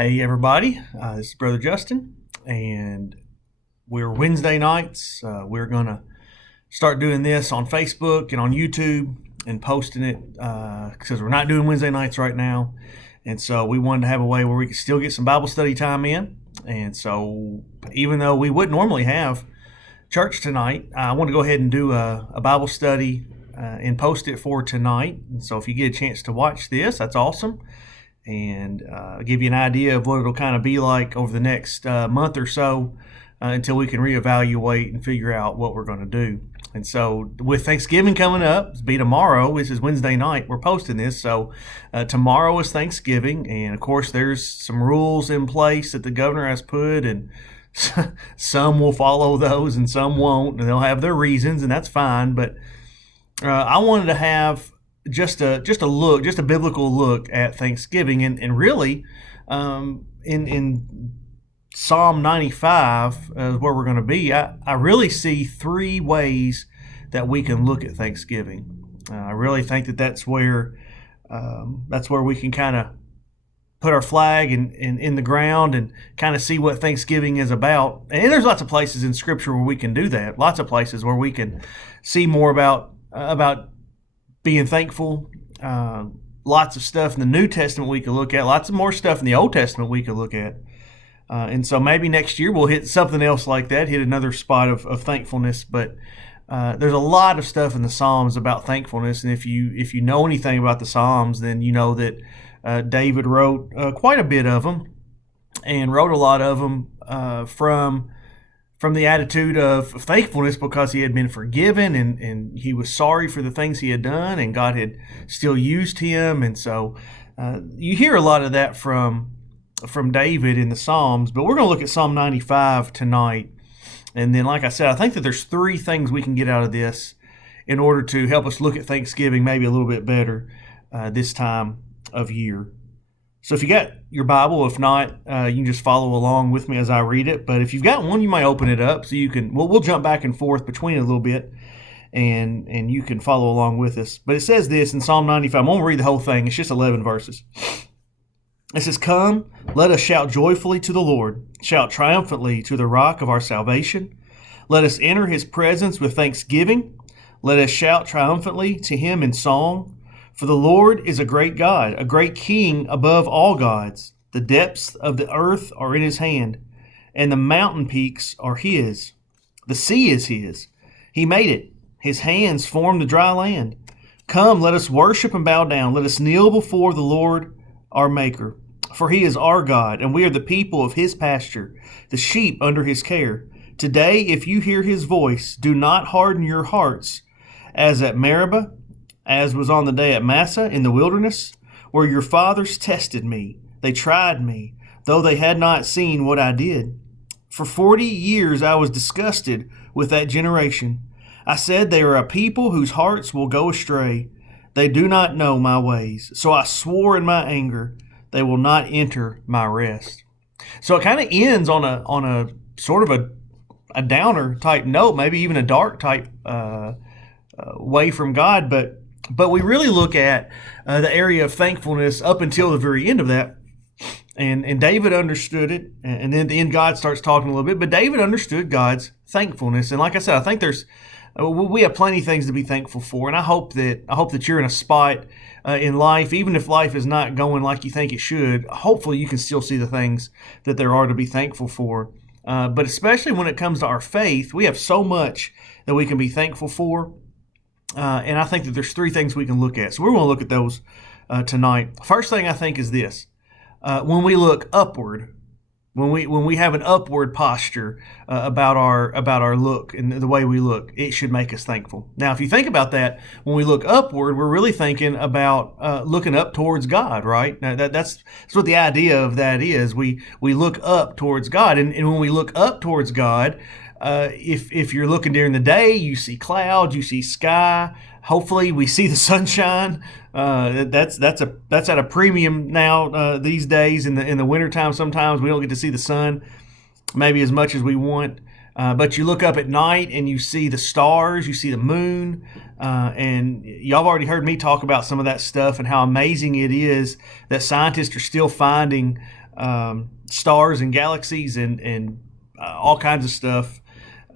Hey everybody, this is Brother Justin, and we're Wednesday nights. We're gonna start doing this on Facebook and on YouTube and posting it because we're not doing Wednesday nights right now, and so we wanted to have a way where we could still get some Bible study time in. And so, even though we wouldn't normally have church tonight, I want to go ahead and do a Bible study and post it for tonight. And so, if you get a chance to watch this, that's awesome, and give you an idea of what it'll kind of be like over the next month or so until we can reevaluate and figure out what we're going to do. And so with Thanksgiving coming up, it'll be tomorrow. This is Wednesday night. We're posting this. So tomorrow is Thanksgiving. And of course, there's some rules in place that the governor has put, and some will follow those and some won't. And they'll have their reasons, and that's fine. But I wanted to have just a biblical look at Thanksgiving, and really in Psalm 95 where we're going to be. I really see three ways that we can look at Thanksgiving. I really think that's where we can kind of put our flag in the ground and kind of see what Thanksgiving is about. And there's lots of places in Scripture where we can do that. Lots of places where we can see more about being thankful. Lots of stuff in the New Testament we could look at. Lots of more stuff in the Old Testament we could look at. And so maybe next year we'll hit something else like that, hit another spot of thankfulness. But there's a lot of stuff in the Psalms about thankfulness. And if you know anything about the Psalms, then you know that David wrote quite a bit of them, and wrote a lot of them from the attitude of thankfulness because he had been forgiven, and he was sorry for the things he had done, and God had still used him. And so you hear a lot of that from David in the Psalms. But we're going to look at Psalm 95 tonight. And then, like I said, I think that there's three things we can get out of this in order to help us look at Thanksgiving maybe a little bit better this time of year. So if you got your Bible, if not, you can just follow along with me as I read it. But if you've got one, you might open it up so you can, we'll jump back and forth between it a little bit, and you can follow along with us. But it says this in Psalm 95. I won't read the whole thing. It's just 11 verses. It says, "Come, let us shout joyfully to the Lord, shout triumphantly to the rock of our salvation. Let us enter his presence with thanksgiving. Let us shout triumphantly to him in song. For the Lord is a great God, a great King above all gods. The depths of the earth are in his hand, and the mountain peaks are his. The sea is his. He made it. His hands formed the dry land. Come, let us worship and bow down. Let us kneel before the Lord our Maker. For he is our God, and we are the people of his pasture, the sheep under his care. Today, if you hear his voice, do not harden your hearts, as at Meribah, as was on the day at Massah in the wilderness, where your fathers tested me. They tried me, though they had not seen what I did. For 40 years I was disgusted with that generation. I said, they are a people whose hearts will go astray. They do not know my ways. So I swore in my anger, they will not enter my rest." So it kind of ends on a sort of a downer type note, maybe even a dark type way from God. But we really look at the area of thankfulness up until the very end of that. And David understood it. And then at the end, God starts talking a little bit. But David understood God's thankfulness. And like I said, I think we have plenty of things to be thankful for. And I hope that you're in a spot in life, even if life is not going like you think it should, hopefully you can still see the things that there are to be thankful for. But especially when it comes to our faith, we have so much that we can be thankful for. And I think that there's three things we can look at. So we're going to look at those tonight. First thing I think is this. When we look upward, when we have an upward posture about our look and the way we look, it should make us thankful. Now, if you think about that, when we look upward, we're really thinking about looking up towards God, right? Now, that's what the idea of that is. We look up towards God. And when we look up towards God, if you're looking during the day, you see clouds, you see sky. Hopefully, we see the sunshine. That's at a premium now these days. In the wintertime, sometimes we don't get to see the sun maybe as much as we want. But you look up at night and you see the stars, you see the moon, and y'all have already heard me talk about some of that stuff and how amazing it is that scientists are still finding stars and galaxies and all kinds of stuff.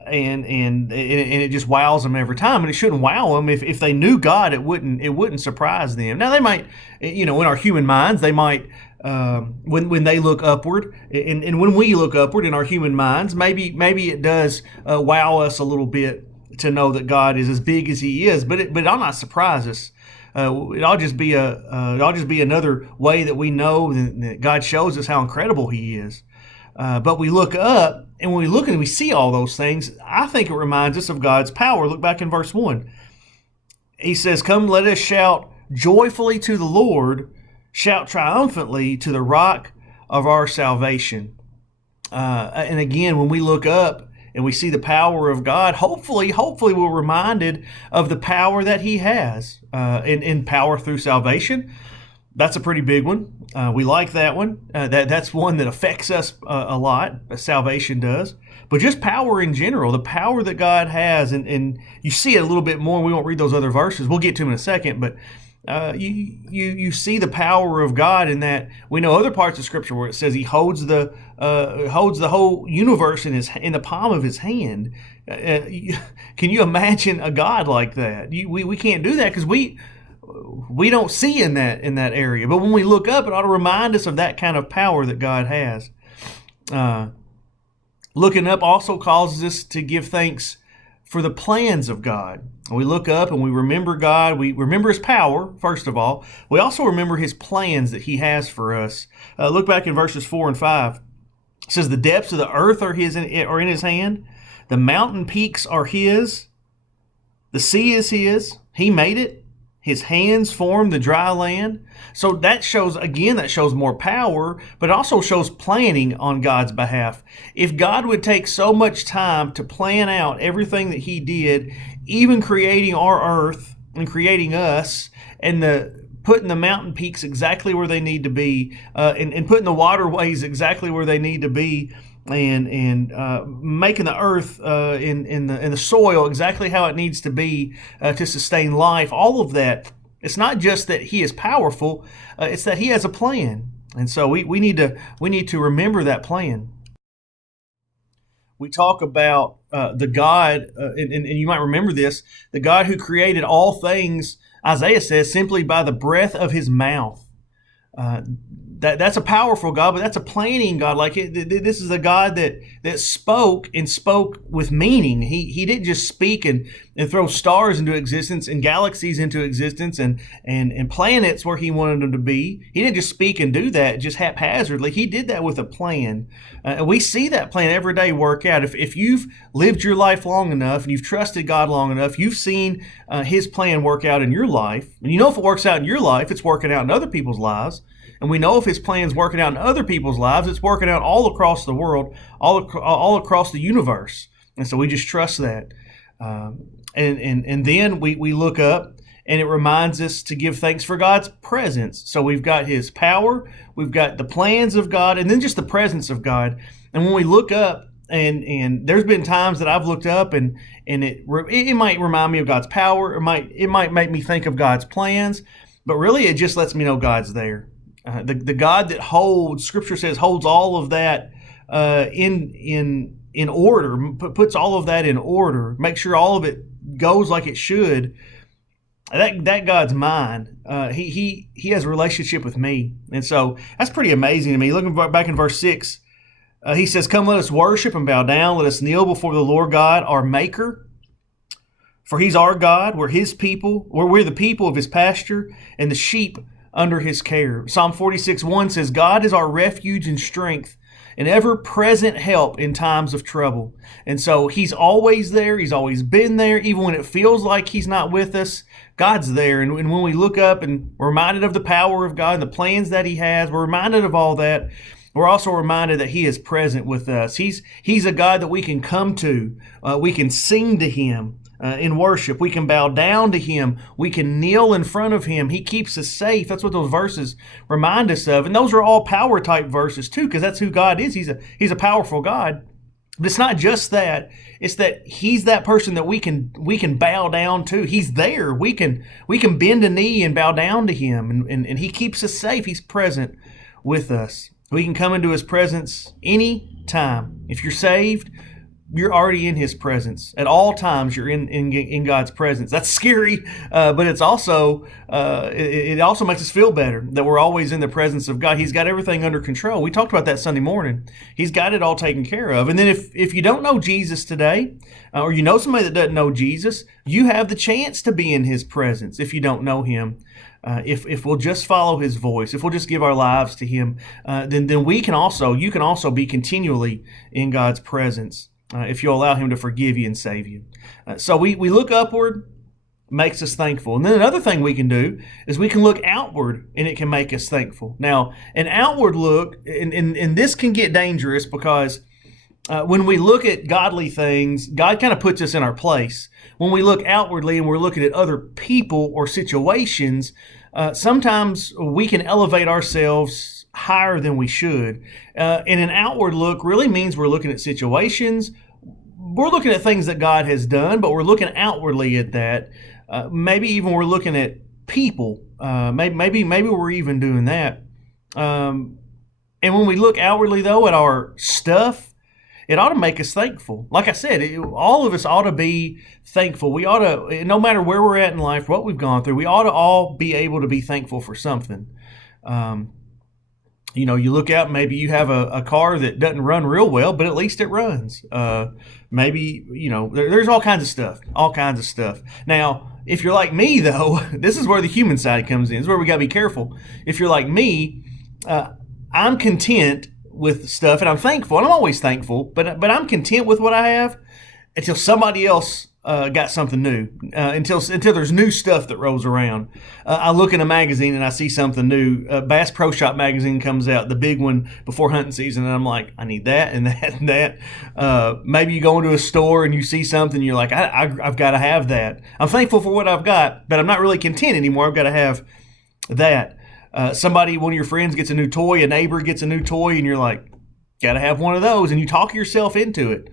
And it just wows them every time, and it shouldn't wow them. If they knew God, it wouldn't surprise them. Now they might, in our human minds, they might when they look upward, and when we look upward in our human minds, maybe it does wow us a little bit to know that God is as big as He is. But it'll not surprise us. It'll just be another way that we know that God shows us how incredible He is. But we look up, and when we look and we see all those things, I think it reminds us of God's power. Look back in verse 1. He says, "Come, let us shout joyfully to the Lord, shout triumphantly to the rock of our salvation." And again, when we look up and we see the power of God, hopefully we're reminded of the power that He has in power through salvation. That's a pretty big one. We like that one. That's one that affects us a lot. Salvation does. But just power in general, the power that God has, and you see it a little bit more. We won't read those other verses. We'll get to them in a second. But you see the power of God in that. We know other parts of Scripture where it says He holds the whole universe in the palm of His hand. Can you imagine a God like that? We can't do that because we don't see in that area. But when we look up, it ought to remind us of that kind of power that God has. Looking up also causes us to give thanks for the plans of God. We look up and we remember God. We remember His power, first of all. We also remember His plans that He has for us. Look back in verses 4 and 5. It says, "The depths of the earth are in His hand. The mountain peaks are His. The sea is His. He made it. His hands formed the dry land." So that shows more power, but it also shows planning on God's behalf. If God would take so much time to plan out everything that He did, even creating our earth and creating us, and putting the mountain peaks exactly where they need to be, and putting the waterways exactly where they need to be, and making the earth in the soil exactly how it needs to be to sustain life, all of that. It's not just that He is powerful; it's that He has a plan, and so we need to remember that plan. We talk about the God, and you might remember this: the God who created all things. Isaiah says, simply by the breath of His mouth. That's a powerful God, but that's a planning God. Like this is a God that spoke with meaning. He didn't just speak and throw stars into existence and galaxies into existence and planets where He wanted them to be. He didn't just speak and do that just haphazardly. He did that with a plan. And we see that plan every day work out. If you've lived your life long enough and you've trusted God long enough, you've seen His plan work out in your life. And you know if it works out in your life, it's working out in other people's lives. And we know if His plan's working out in other people's lives, it's working out all across the world, all across the universe. And so we just trust that. And then we look up, and it reminds us to give thanks for God's presence. So we've got His power, we've got the plans of God, and then just the presence of God. And when we look up, and there's been times that I've looked up, and it might remind me of God's power, it might make me think of God's plans, but really it just lets me know God's there. The God that holds, Scripture says, holds all of that in order, puts all of that in order, make sure all of it goes like it should. That God's mine. He has a relationship with me, and so that's pretty amazing to me. Looking back in verse 6, He says, "Come, let us worship and bow down. Let us kneel before the Lord God, our Maker. For He's our God. We're His people. We're the people of His pasture and the sheep under His care." Psalm 46:1 says, "God is our refuge and strength, an ever-present help in times of trouble." And so He's always there. He's always been there. Even when it feels like He's not with us, God's there. And when we look up and we're reminded of the power of God and the plans that He has, we're reminded of all that. We're also reminded that He is present with us. He's a God that we can come to. We can sing to Him. In worship, we can bow down to Him. We can kneel in front of Him. He keeps us safe. That's what those verses remind us of. And those are all power type verses too, because that's who God is. He's a powerful God. But it's not just that. It's that He's that person that we can bow down to. He's there. We can bend a knee and bow down to Him, and He keeps us safe. He's present with us. We can come into his presence any time. If you're saved, you're already in his presence. At all times, you're in God's presence. That's scary, but it's also it also makes us feel better that we're always in the presence of God. He's got everything under control. We talked about that Sunday morning. He's got it all taken care of. And then if you don't know Jesus today, or you know somebody that doesn't know Jesus, you have the chance to be in his presence if you don't know him. If we'll just follow his voice, if we'll just give our lives to him, then you can also be continually in God's presence. If you allow him to forgive you and save you. So we look upward, makes us thankful. And then another thing we can do is we can look outward, and it can make us thankful. Now, an outward look, and this can get dangerous because when we look at godly things, God kind of puts us in our place. When we look outwardly and we're looking at other people or situations, sometimes we can elevate ourselves higher than we should. And an outward look really means we're looking at situations. We're looking at things that God has done, but we're looking outwardly at that. Maybe even we're looking at people. Maybe we're even doing that. And when we look outwardly, though, at our stuff, it ought to make us thankful. Like I said, all of us ought to be thankful. We ought to, no matter where we're at in life, what we've gone through, we ought to all be able to be thankful for something. You look out, maybe you have a car that doesn't run real well, but at least it runs. Maybe, there's all kinds of stuff. Now, if you're like me, though, this is where the human side comes in. This is where we got to be careful. If you're like me, I'm content with stuff, and I'm thankful, and I'm always thankful, but I'm content with what I have until somebody else got something new, until there's new stuff that rolls around. I look in a magazine and I see something new. Bass Pro Shop magazine comes out, the big one before hunting season, and I'm like, I need that and that and that. Maybe you go into a store and you see something, you're like, I've got to have that. I'm thankful for what I've got, but I'm not really content anymore. I've got to have that. One of your friends gets a new toy, a neighbor gets a new toy, and you're like, got to have one of those, and you talk yourself into it.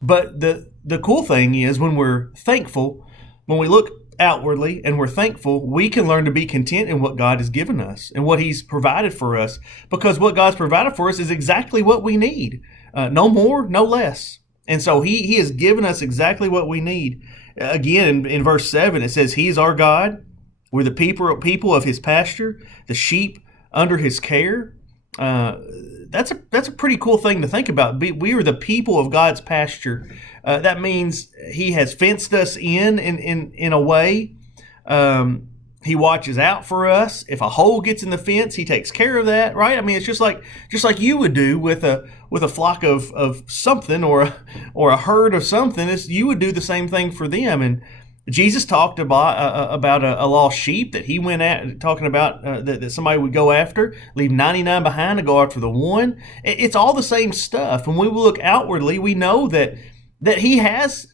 But the cool thing is when we're thankful, when we look outwardly and we're thankful, we can learn to be content in what God has given us and what he's provided for us, because what God's provided for us is exactly what we need. No more, no less. And so he has given us exactly what we need. Again, in verse 7, it says, he's our God. We're the people of his pasture, the sheep under his care. That's a pretty cool thing to think about. We are the people of God's pasture. That means he has fenced us in a way. He watches out for us. If a hole gets in the fence, he takes care of that, right? I mean, it's just like you would do with a flock of something or a herd of something. You would do the same thing for them. And Jesus talked about a lost sheep that he went at, talking about that somebody would go after, leave 99 behind to go after the one. It's all the same stuff. When we look outwardly, we know that he has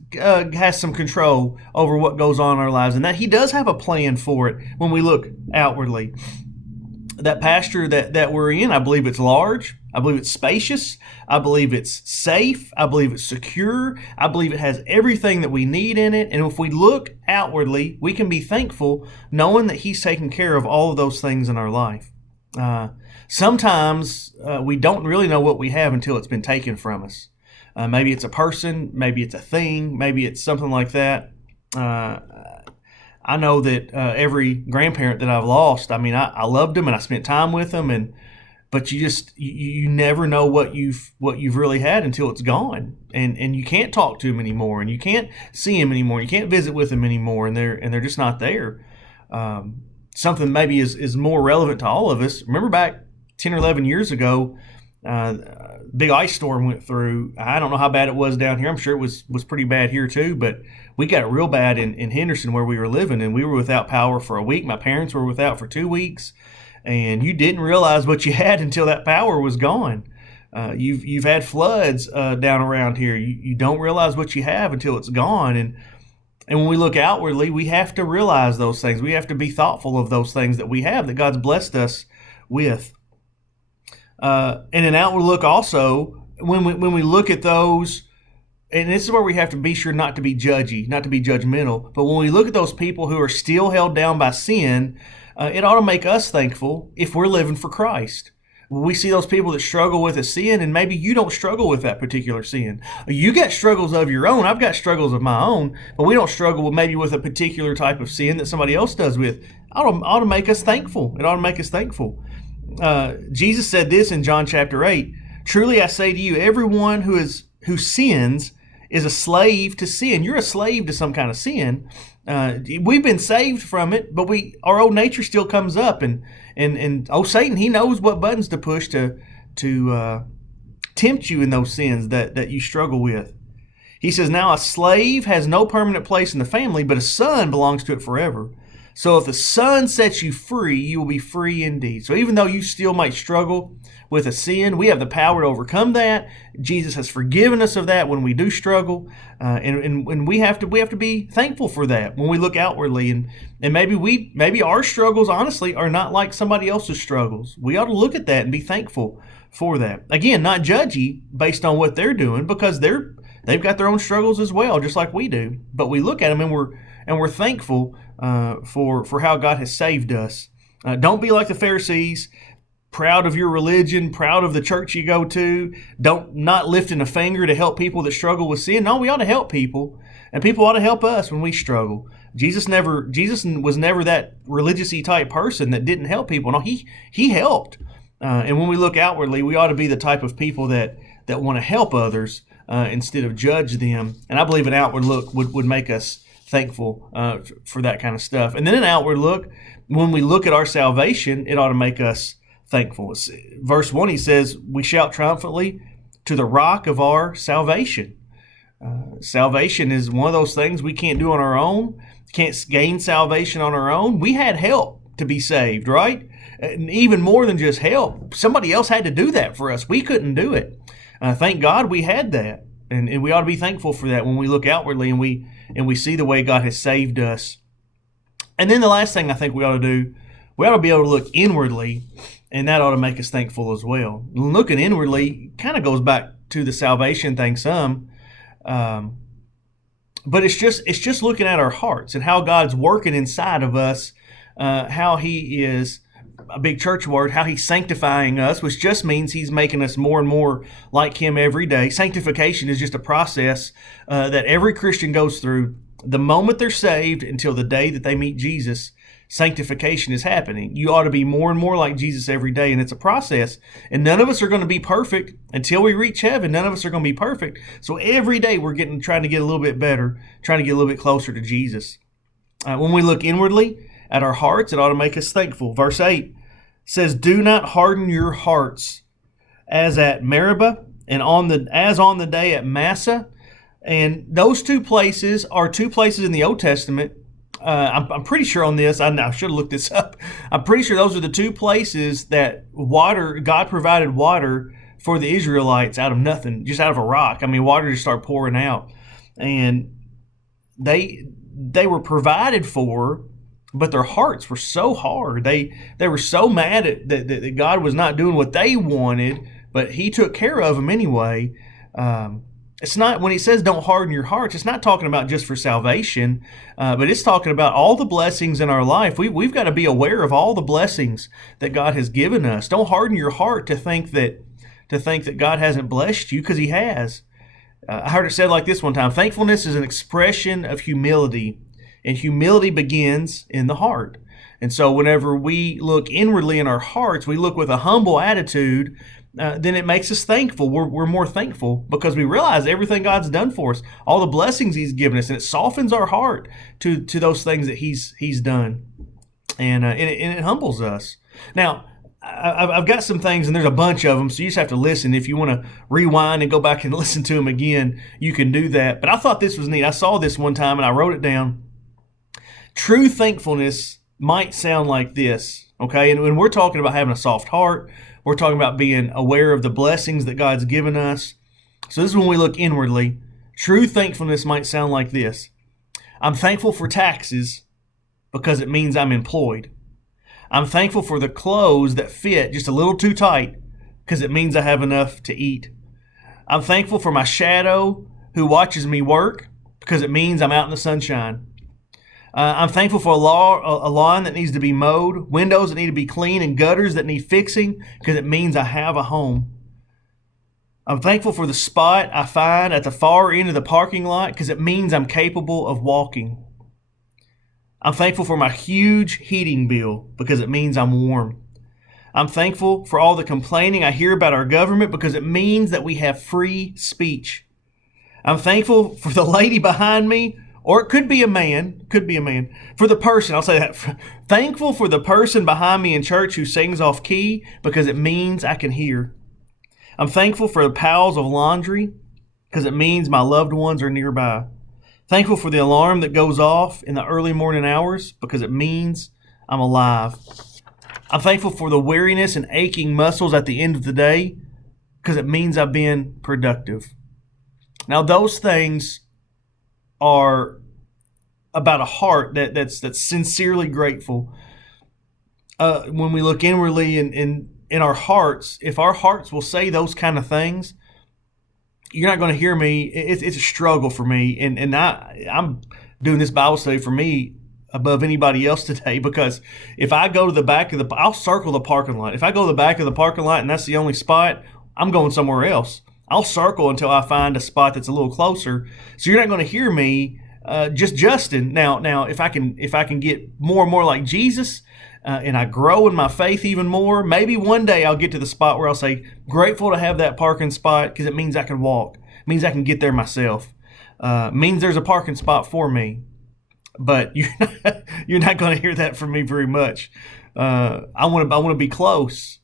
some control over what goes on in our lives, and that he does have a plan for it when we look outwardly. That pasture that we're in, I believe it's large. I believe it's spacious. I believe it's safe. I believe it's secure. I believe it has everything that we need in it. And if we look outwardly, we can be thankful knowing that he's taken care of all of those things in our life. Sometimes we don't really know what we have until it's been taken from us. Maybe it's a person, maybe it's a thing, maybe it's something like that. I know that every grandparent that I've lost, I mean, I loved them and I spent time with them, but you never know what you've really had until it's gone, and you can't talk to them anymore, and you can't see them anymore, you can't visit with them anymore, and they're just not there. Something maybe is more relevant to all of us. Remember back 10 or 11 years ago, big ice storm went through. I don't know how bad it was down here. I'm sure it was pretty bad here too, but we got it real bad in Henderson where we were living, and we were without power for a week. My parents were without for 2 weeks, and you didn't realize what you had until that power was gone. You've had floods down around here. You don't realize what you have until it's gone, and when we look outwardly, we have to realize those things. We have to be thoughtful of those things that we have, that God's blessed us with. And an outward look also, when we look at those and this is where we have to be sure not to be judgy, not to be judgmental. But when we look at those people who are still held down by sin, it ought to make us thankful if we're living for Christ. We see those people that struggle with a sin, and maybe you don't struggle with that particular sin. You got struggles of your own. I've got struggles of my own, but we don't struggle with a particular type of sin that somebody else does with. It ought to make us thankful. It ought to make us thankful. Jesus said this in John chapter 8, "Truly I say to you, everyone who sins is a slave to sin." You're a slave to some kind of sin. We've been saved from it, but our old nature still comes up, and Satan, he knows what buttons to push to tempt you in those sins that you struggle with. He says, "Now a slave has no permanent place in the family, but a son belongs to it forever. So if the Son sets you free, you will be free indeed." So even though you still might struggle with a sin, we have the power to overcome that. Jesus has forgiven us of that when we do struggle, and we have to be thankful for that when we look outwardly. And maybe our struggles, honestly, are not like somebody else's struggles. We ought to look at that and be thankful for that. Again, not judgy based on what they're doing, because they've got their own struggles as well, just like we do. But we look at them and we're thankful for how God has saved us. Don't be like the Pharisees, proud of your religion, proud of the church you go to, not lifting a finger to help people that struggle with sin. No, we ought to help people, and people ought to help us when we struggle. Jesus was never that religious-y type person that didn't help people. No, he helped. And when we look outwardly, we ought to be the type of people that want to help others instead of judge them. And I believe an outward look would make us thankful for that kind of stuff. And then an outward look, when we look at our salvation, it ought to make us thankful. Verse 1, he says, "We shout triumphantly to the rock of our salvation." Salvation is one of those things we can't do on our own. Can't gain salvation on our own. We had help to be saved, right? And even more than just help. Somebody else had to do that for us. We couldn't do it. Thank God we had that. And we ought to be thankful for that when we look outwardly and we see the way God has saved us. And then the last thing I think we ought to do, we ought to be able to look inwardly, and that ought to make us thankful as well. Looking inwardly kind of goes back to the salvation thing some, but it's just looking at our hearts and how God's working inside of us, how He is, a big church word, how He's sanctifying us, which just means He's making us more and more like Him every day. Sanctification is just a process that every Christian goes through. The moment they're saved until the day that they meet Jesus, sanctification is happening. You ought to be more and more like Jesus every day, and it's a process. And none of us are going to be perfect until we reach heaven. None of us are going to be perfect. So every day we're trying to get a little bit better, trying to get a little bit closer to Jesus. When we look inwardly at our hearts, it ought to make us thankful. Verse 8 says, "Do not harden your hearts as at Meribah and on the day at Massah." And those two places are two places in the Old Testament. I'm pretty sure on this. I should have looked this up. I'm pretty sure those are the two places that God provided water for the Israelites out of nothing, just out of a rock. I mean, water just started pouring out, and they were provided for, but their hearts were so hard. They were so mad at that God was not doing what they wanted, but He took care of them anyway. It's not, when He says don't harden your hearts, it's not talking about just for salvation, but it's talking about all the blessings in our life. We've got to be aware of all the blessings that God has given us. Don't harden your heart to think that God hasn't blessed you, because He has. I heard it said like this one time: thankfulness is an expression of humility, and humility begins in the heart. And so whenever we look inwardly in our hearts, we look with a humble attitude, then it makes us thankful. We're more thankful because we realize everything God's done for us, all the blessings He's given us, and it softens our heart to those things that He's done, and it humbles us. Now, I've got some things, and there's a bunch of them, so you just have to listen. If you want to rewind and go back and listen to them again, you can do that. But I thought this was neat. I saw this one time, and I wrote it down. True thankfulness might sound like this, okay? And when we're talking about having a soft heart, we're talking about being aware of the blessings that God's given us. So this is when we look inwardly. True thankfulness might sound like this: I'm thankful for taxes because it means I'm employed. I'm thankful for the clothes that fit just a little too tight because it means I have enough to eat. I'm thankful for my shadow who watches me work because it means I'm out in the sunshine. I'm thankful for a lawn that needs to be mowed, windows that need to be cleaned, and gutters that need fixing because it means I have a home. I'm thankful for the spot I find at the far end of the parking lot because it means I'm capable of walking. I'm thankful for my huge heating bill because it means I'm warm. I'm thankful for all the complaining I hear about our government because it means that we have free speech. I'm thankful for the lady behind me, or it could be a man, for the person, I'll say that. Thankful for the person behind me in church who sings off key because it means I can hear. I'm thankful for the piles of laundry because it means my loved ones are nearby. Thankful for the alarm that goes off in the early morning hours because it means I'm alive. I'm thankful for the weariness and aching muscles at the end of the day because it means I've been productive. Now, those things are about a heart that's sincerely grateful. When we look inwardly in our hearts, if our hearts will say those kind of things, you're not going to hear me. It's a struggle for me, and I'm doing this Bible study for me above anybody else today, because if I go to the back of I'll circle the parking lot. If I go to the back of the parking lot and that's the only spot, I'm going somewhere else. I'll circle until I find a spot that's a little closer. So you're not going to hear me just Justin. Now, if I can get more and more like Jesus, and I grow in my faith even more, maybe one day I'll get to the spot where I'll say, grateful to have that parking spot because it means I can walk. It means I can get there myself. Means there's a parking spot for me. But you're not going to hear that from me very much. I want to be close.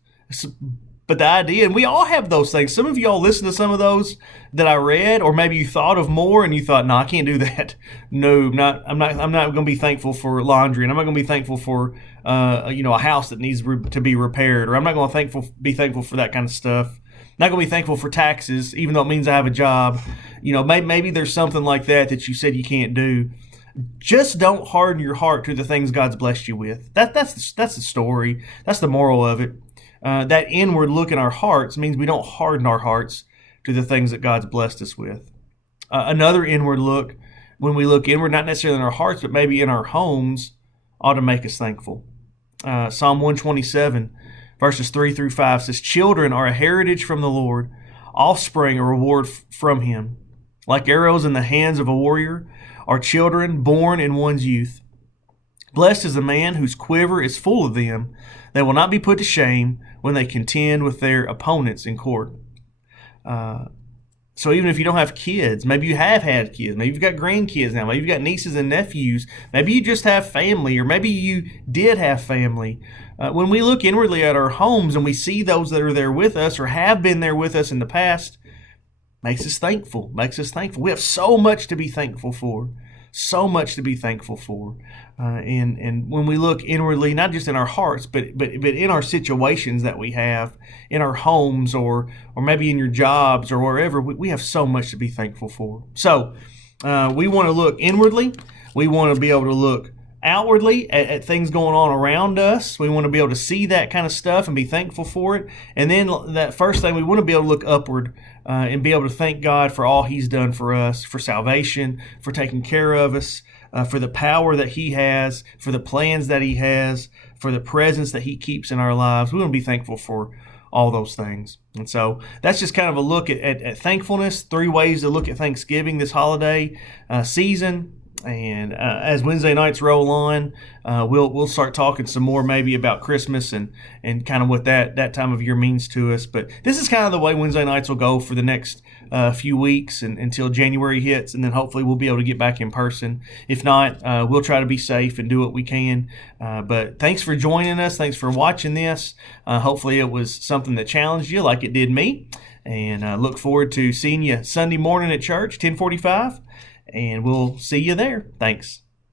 But the idea, and we all have those things. Some of y'all listen to some of those that I read, or maybe you thought of more and you thought, no, I can't do that. No, I'm not going to be thankful for laundry, and I'm not going to be thankful for a house that needs to be repaired, or I'm not going to be thankful for that kind of stuff. I'm not going to be thankful for taxes, even though it means I have a job. Maybe there's something like that you said you can't do. Just don't harden your heart to the things God's blessed you with. That's the story. That's the moral of it. That inward look in our hearts means we don't harden our hearts to the things that God's blessed us with. Another inward look, when we look inward, not necessarily in our hearts, but maybe in our homes, ought to make us thankful. Psalm 127, verses 3 through 5 says, children are a heritage from the Lord, offspring a reward from Him. Like arrows in the hands of a warrior are children born in one's youth. Blessed is the man whose quiver is full of them. They will not be put to shame when they contend with their opponents in court. So even if you don't have kids, maybe you have had kids, maybe you've got grandkids now, maybe you've got nieces and nephews, maybe you just have family, or maybe you did have family. When we look inwardly at our homes and we see those that are there with us or have been there with us in the past, makes us thankful. We have so much to be thankful for. And when we look inwardly, not just in our hearts, but in our situations that we have, in our homes, or maybe in your jobs or wherever, we have so much to be thankful for. So we want to look inwardly. We want to be able to look outwardly at things going on around us. We want to be able to see that kind of stuff and be thankful for it. And then that first thing, we want to be able to look upward and be able to thank God for all He's done for us, for salvation, for taking care of us, for the power that He has, for the plans that He has, for the presence that He keeps in our lives. We want to be thankful for all those things. And so that's just kind of a look at thankfulness, 3 ways to look at Thanksgiving this holiday season. And as Wednesday nights roll on, we'll start talking some more maybe about Christmas and kind of what that time of year means to us. But this is kind of the way Wednesday nights will go for the next few weeks and until January hits, and then hopefully we'll be able to get back in person. If not, we'll try to be safe and do what we can. But thanks for joining us. Thanks for watching this. Hopefully it was something that challenged you like it did me. And look forward to seeing you Sunday morning at church, 10:45. And we'll see you there. Thanks.